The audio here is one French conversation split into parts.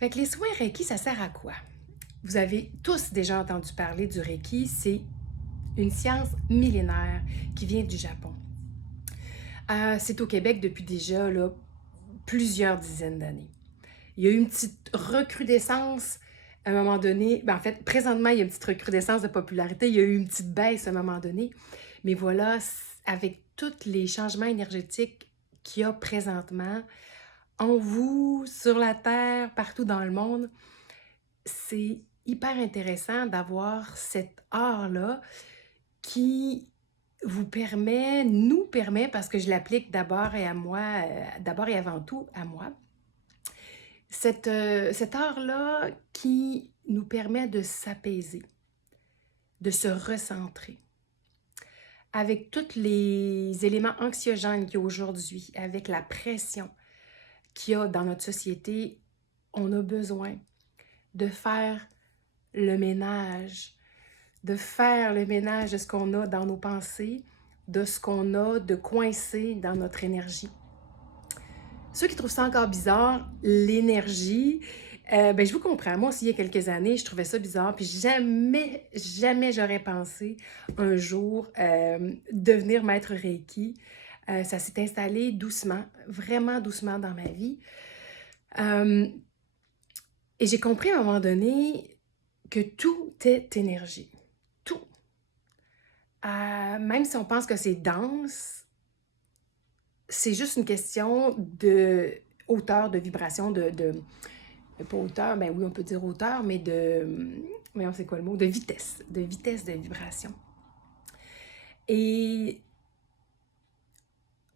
Fait que les soins Reiki, ça sert à quoi? Vous avez tous déjà entendu parler du Reiki, c'est une science millénaire qui vient du Japon. C'est au Québec depuis déjà là, plusieurs dizaines d'années. Il y a eu une petite recrudescence à un moment donné. En fait, présentement, il y a une petite recrudescence de popularité. Il y a eu une petite baisse à un moment donné. Mais voilà, avec tous les changements énergétiques qu'il y a présentement, en vous, sur la Terre, partout dans le monde, c'est hyper intéressant d'avoir cet art-là qui nous permet, parce que je l'applique d'abord et à moi, d'abord et avant tout à moi, cet art-là qui nous permet de s'apaiser, de se recentrer. Avec tous les éléments anxiogènes qu'il y a aujourd'hui, avec la pression qu'il y a dans notre société, on a besoin de faire le ménage, de faire le ménage de ce qu'on a dans nos pensées, de ce qu'on a de coincé dans notre énergie. Ceux qui trouvent ça encore bizarre, l'énergie, je vous comprends. Moi aussi, il y a quelques années, je trouvais ça bizarre, puis jamais j'aurais pensé un jour devenir maître Reiki. Ça s'est installé doucement, vraiment doucement dans ma vie. Euh, et j'ai compris à un moment donné que tout est énergie. Tout. Même si on pense que c'est dense, c'est juste une question de hauteur, de vibration, pas hauteur, ben oui, on peut dire hauteur, mais mais on sait quoi le mot, de vitesse de vibration. Et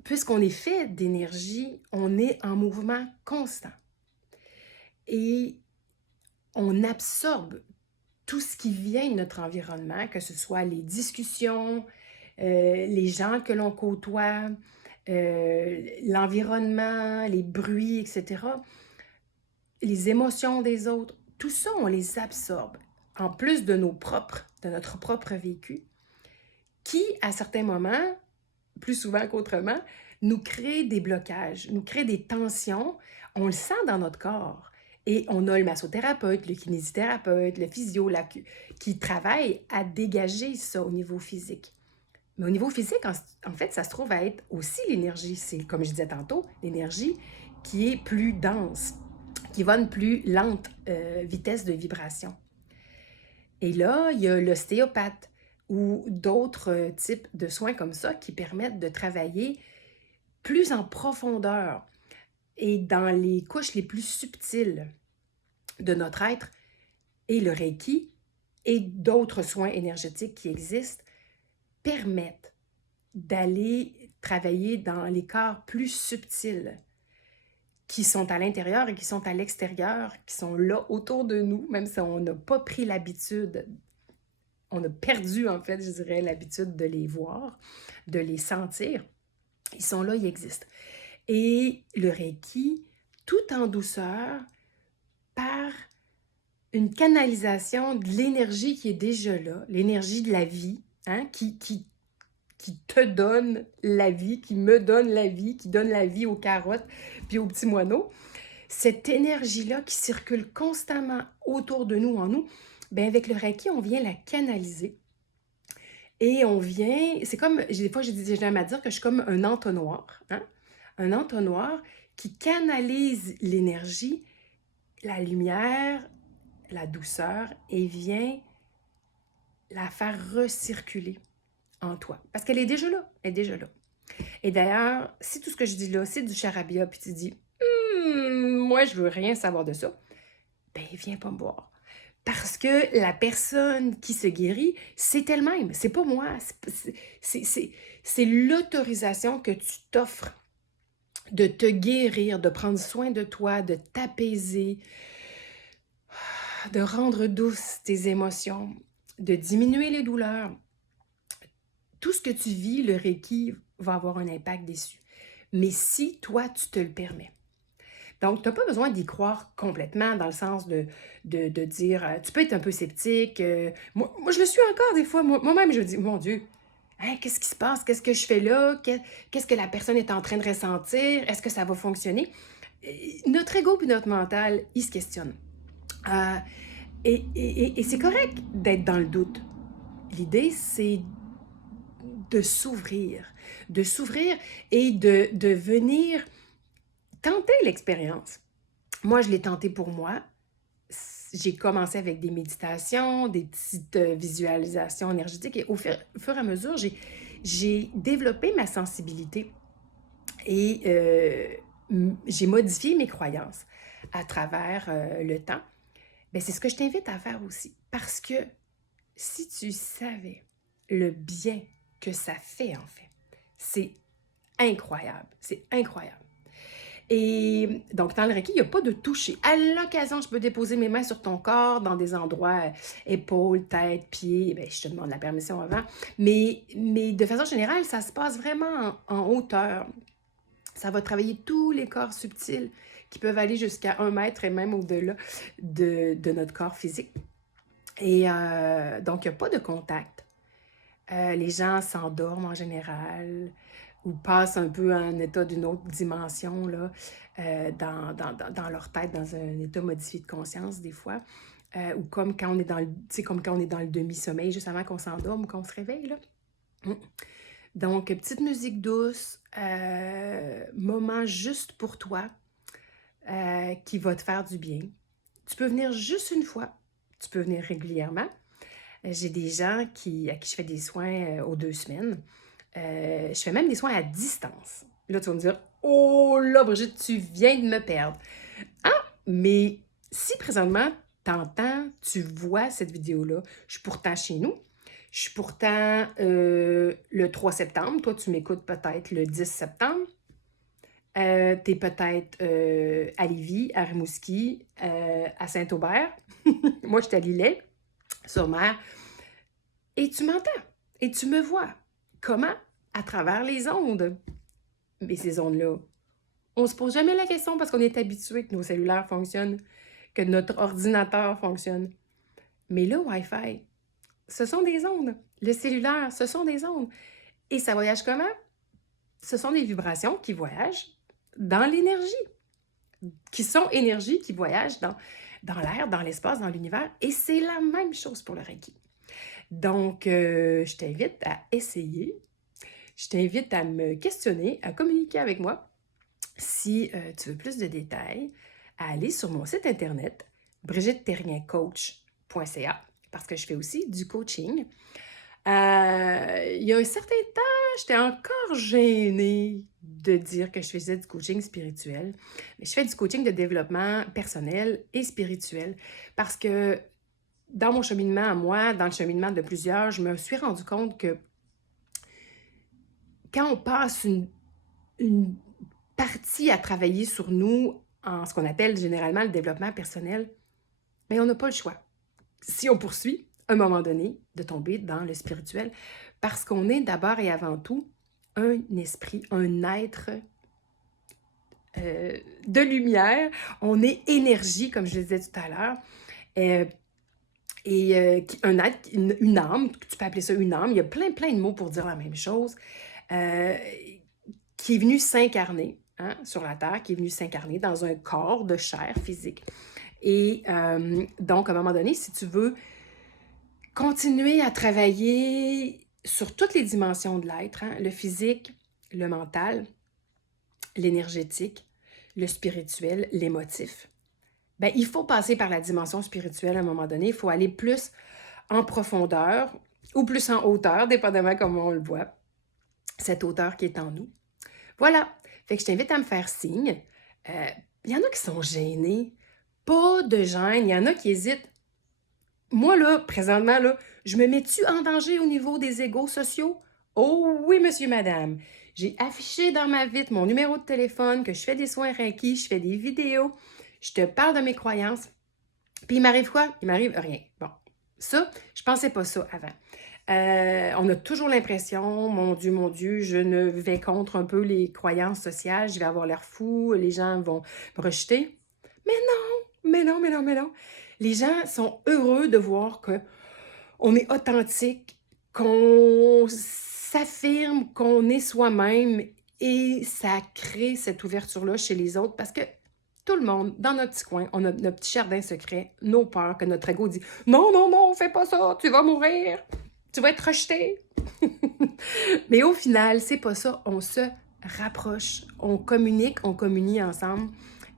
puisqu'on est fait d'énergie, on est en mouvement constant. Et on absorbe tout ce qui vient de notre environnement, que ce soit les discussions, les gens que l'on côtoie, l'environnement, les bruits, etc., les émotions des autres, tout ça, on les absorbe, en plus de notre propre vécu, qui, à certains moments, plus souvent qu'autrement, nous crée des blocages, nous crée des tensions, on le sent dans notre corps. Et on a le massothérapeute, le kinésithérapeute, le physio, qui travaille à dégager ça au niveau physique. Mais au niveau physique, en fait, ça se trouve à être aussi l'énergie. C'est, comme je disais tantôt, l'énergie qui est plus dense, qui va à une plus lente vitesse de vibration. Et là, il y a l'ostéopathe ou d'autres types de soins comme ça qui permettent de travailler plus en profondeur et dans les couches les plus subtiles de notre être. Et le Reiki et d'autres soins énergétiques qui existent permettent d'aller travailler dans les corps plus subtils qui sont à l'intérieur et qui sont à l'extérieur, qui sont là autour de nous, même si on n'a pas pris l'habitude, on a perdu en fait, je dirais, l'habitude de les voir, de les sentir. Ils sont là, ils existent. Et le Reiki, tout en douceur, par une canalisation de l'énergie qui est déjà là, l'énergie de la vie, hein, qui te donne la vie, qui me donne la vie, qui donne la vie aux carottes puis aux petits moineaux. Cette énergie-là qui circule constamment autour de nous, en nous, bien avec le Reiki, on vient la canaliser. Et on vient, c'est comme, des fois, j'aime à dire que je suis comme un entonnoir, hein? Un entonnoir qui canalise l'énergie, la lumière, la douceur et vient la faire recirculer en toi. Parce qu'elle est déjà là, elle est déjà là. Et d'ailleurs, si tout ce que je dis là, c'est du charabia, puis tu dis, moi, je veux rien savoir de ça, ben, viens pas me voir. Parce que la personne qui se guérit, c'est elle-même, c'est pas moi. C'est l'autorisation que tu t'offres de te guérir, de prendre soin de toi, de t'apaiser, de rendre douces tes émotions, de diminuer les douleurs. Tout ce que tu vis, le Reiki va avoir un impact dessus. Mais si toi, tu te le permets. Donc, tu n'as pas besoin d'y croire complètement dans le sens de dire, tu peux être un peu sceptique. Moi, je le suis encore des fois. Moi-même, je me dis, mon Dieu, hein, qu'est-ce qui se passe? Qu'est-ce que je fais là? Qu'est-ce que la personne est en train de ressentir? Est-ce que ça va fonctionner? notre ego puis notre mental, il se questionne. Euh, et c'est correct d'être dans le doute. L'idée, c'est de s'ouvrir et de venir tenter l'expérience. Moi, je l'ai tenté pour moi. J'ai commencé avec des méditations, des petites visualisations énergétiques et au fur et à mesure, j'ai développé ma sensibilité et j'ai modifié mes croyances à travers le temps. Bien, c'est ce que je t'invite à faire aussi. Parce que si tu savais le bien que ça fait, en fait, c'est incroyable. C'est incroyable. Et donc, dans le Reiki, il n'y a pas de toucher. À l'occasion, je peux déposer mes mains sur ton corps dans des endroits, épaules, tête, pieds. Bien, je te demande la permission avant. Mais de façon générale, ça se passe vraiment en hauteur. Ça va travailler tous les corps subtils qui peuvent aller jusqu'à 1 mètre et même au-delà de notre corps physique. Et donc, il n'y a pas de contact. Les gens s'endorment en général ou passent un peu en état d'une autre dimension, là, dans leur tête, dans un état modifié de conscience des fois. Ou comme quand on est dans le, comme quand on est dans le demi-sommeil, juste avant qu'on s'endorme ou qu'on se réveille. Là. Donc, petite musique douce, moment juste pour toi qui va te faire du bien. Tu peux venir juste une fois, tu peux venir régulièrement. J'ai des gens à qui je fais des soins aux 2 semaines. Je fais même des soins à distance. Là, tu vas me dire, oh là, Brigitte, tu viens de me perdre. Ah, mais si présentement, t'entends, tu vois cette vidéo-là, je suis pourtant chez nous. Je suis pourtant le 3 septembre. Toi, tu m'écoutes peut-être le 10 septembre. T'es peut-être à Lévis, à Rimouski, à Saint-Aubert. Moi, je suis à Lillet, sur mer. Et tu m'entends. Et tu me vois. Comment? À travers les ondes. Mais ces ondes-là, on se pose jamais la question parce qu'on est habitué que nos cellulaires fonctionnent, que notre ordinateur fonctionne. Mais le Wi-Fi, ce sont des ondes. Le cellulaire, ce sont des ondes. Et ça voyage comment? Ce sont des vibrations qui voyagent dans l'énergie, qui sont énergie qui voyagent dans l'air, dans l'espace, dans l'univers. Et c'est la même chose pour le Reiki. Donc, je t'invite à essayer. Je t'invite à me questionner, à communiquer avec moi. Si tu veux plus de détails, à aller sur mon site internet brigittetherriencoach.ca parce que je fais aussi du coaching. Il y a un certain temps, j'étais encore gênée de dire que je faisais du coaching spirituel. Mais je fais du coaching de développement personnel et spirituel parce que dans mon cheminement à moi, dans le cheminement de plusieurs, je me suis rendu compte que quand on passe une partie à travailler sur nous en ce qu'on appelle généralement le développement personnel, mais on n'a pas le choix. Si on poursuit, à un moment donné, de tomber dans le spirituel, parce qu'on est d'abord et avant tout un esprit, un être de lumière. On est énergie, comme je le disais tout à l'heure. Un être, une âme, tu peux appeler ça une âme, il y a plein de mots pour dire la même chose, qui est venu s'incarner sur la Terre, qui est venu s'incarner dans un corps de chair physique. Et donc, à un moment donné, si tu veux continuer à travailler sur toutes les dimensions de l'être, le physique, le mental, l'énergétique, le spirituel, l'émotif, ben, il faut passer par la dimension spirituelle à un moment donné. Il faut aller plus en profondeur ou plus en hauteur, dépendamment comment on le voit, cette hauteur qui est en nous. Voilà. Fait que je t'invite à me faire signe. Il y en a qui sont gênés. Pas de gêne. Il y en a qui hésitent. Moi, là, présentement, là, je me mets-tu en danger au niveau des égos sociaux? Oh oui, monsieur, madame. J'ai affiché dans ma vitre mon numéro de téléphone, que je fais des soins Reiki, je fais des vidéos, je te parle de mes croyances. Puis il m'arrive quoi? Il m'arrive rien. Bon, ça, je pensais pas ça avant. On a toujours l'impression, mon Dieu, je ne vais contre un peu les croyances sociales, je vais avoir l'air fou, les gens vont me rejeter. Mais non. Les gens sont heureux de voir qu'on est authentique, qu'on s'affirme, qu'on est soi-même et ça crée cette ouverture-là chez les autres parce que tout le monde, dans notre petit coin, on a notre petit jardin secret, nos peurs, que notre ego dit « Non, non, non, fais pas ça, tu vas mourir, tu vas être rejeté. » Mais au final, c'est pas ça, on se rapproche, on communique, on communie ensemble,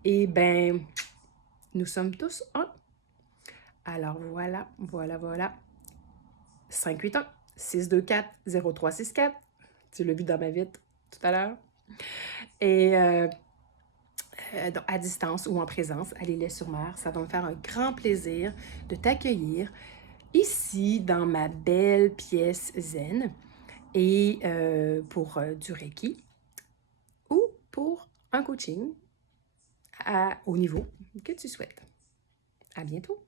et ben, nous sommes tous un. Alors voilà, voilà, voilà. 581-624-0364. Tu l'as vu dans ma vitre tout à l'heure. Et donc, à distance ou en présence, à l'Île-sur-Mer, ça va me faire un grand plaisir de t'accueillir ici dans ma belle pièce zen et pour du Reiki ou pour un coaching au niveau que tu souhaites. À bientôt!